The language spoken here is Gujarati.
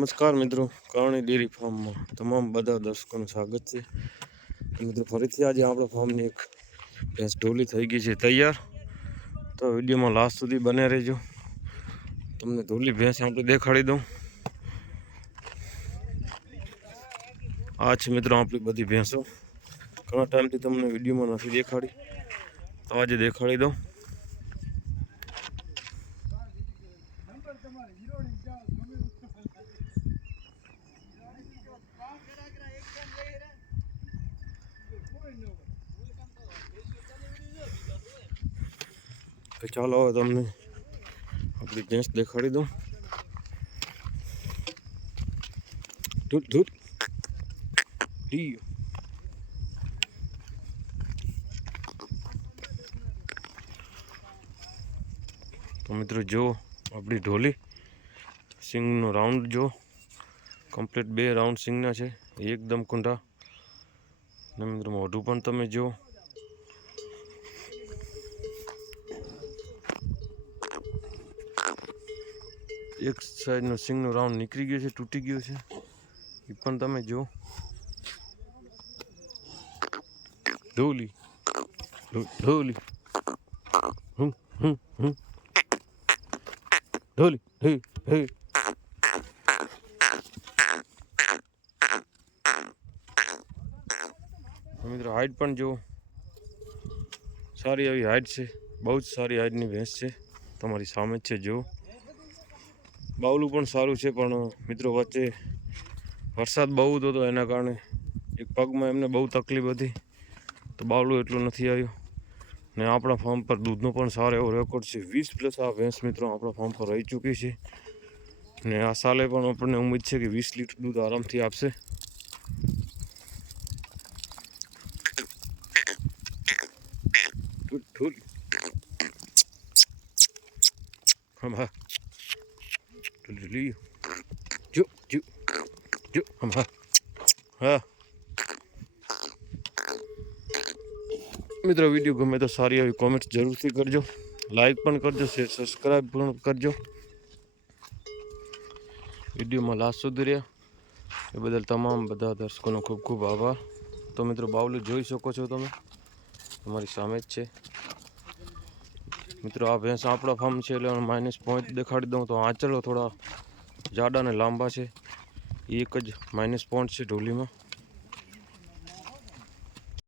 નમસ્કાર મિત્રો, કરણી ડેરી ફાર્મમાં તમામ બધા દર્શકોનું સ્વાગત છે. મિત્રો, ફરીથી આજે આપણા ફાર્મની એક ભેંસ ઢોલી થઈ ગઈ છે તૈયાર. તો વિડીયોમાં લાસ્ટ સુધી બને રહેજો. તમને ઢોલી ભેંસ આપણે દેખાડી દઉં. આ છે મિત્રો આપણી બધી ભેંસો. ઘણા ટાઈમથી તમને વિડીયોમાં નથી દેખાડી. તો આજે દેખાડી દઉં. તો ચાલો હવે તમને આપણી ભેંસ દેખાડી દઉં. ધૂત ધૂત. ડી તો મિત્રો જો આપણી ઢોલી. સિંગનો રાઉન્ડ જો. કમ્પ્લીટ બે રાઉન્ડ સિંગના છે. એકદમ કુંડા નમિન્દ્ર મોઢું પણ તમે જુઓ. એક સાઈડનો સિંગનો રાઉન્ડ નીકળી ગયો છે, તૂટી ગયો છે. એ પણ તમે જુઓ. ઢોલી ઢોલી ઢોલી હે હે. મિત્રો હાઈટ પણ જુઓ. સારી એવી હાઈટ છે. બહુ જ સારી હાઈટની ભેંસ છે. તમારી સામે જ છે, જુઓ. બાવલું પણ સારું છે, પણ મિત્રો વચ્ચે વરસાદ બહુ હતો એના કારણે એક પગમાં એમને બહુ તકલીફ હતી. તો બાવલું એટલું નથી આવ્યું. ને આપણા ફાર્મ પર દૂધનો પણ સારો એવો રેકોર્ડ છે. વીસ પ્લસ આ ભેંસ મિત્રો આપણા ફાર્મ પર રહી ચૂકી છે. ને આ સાલે પણ આપણને ઉમ્મીદ છે કે વીસ લીટર દૂધ આરામથી આપશે. ઠૂલ ઠૂલ હમ હા ઠૂલી જો જો જો હમ હા હા મિત્રો વીડિયો ગમે તો સારી આવી કોમેન્ટ જરૂરથી કરજો લાઈક પણ કરજો શેર સબસ્ક્રાઈબ પણ કરજો વિડીયોમાં લાસ્ટ સુધી રહ્યા. એ બદલ તમામ બધા દર્શકોનો ખૂબ ખૂબ આભાર. તો મિત્રો, બાવલું જોઈ શકો છો તમે? તમારી સામે જ છે. મિત્રો, આ ભેંસ આપણા ફાર્મ છે એટલે માઇનસ પોઈન્ટ દેખાડી દઉં તો આંચળો થોડા જાડા અને લાંબા છે. એક જ માઇનસ પોઈન્ટ છે ઢોલીમાં.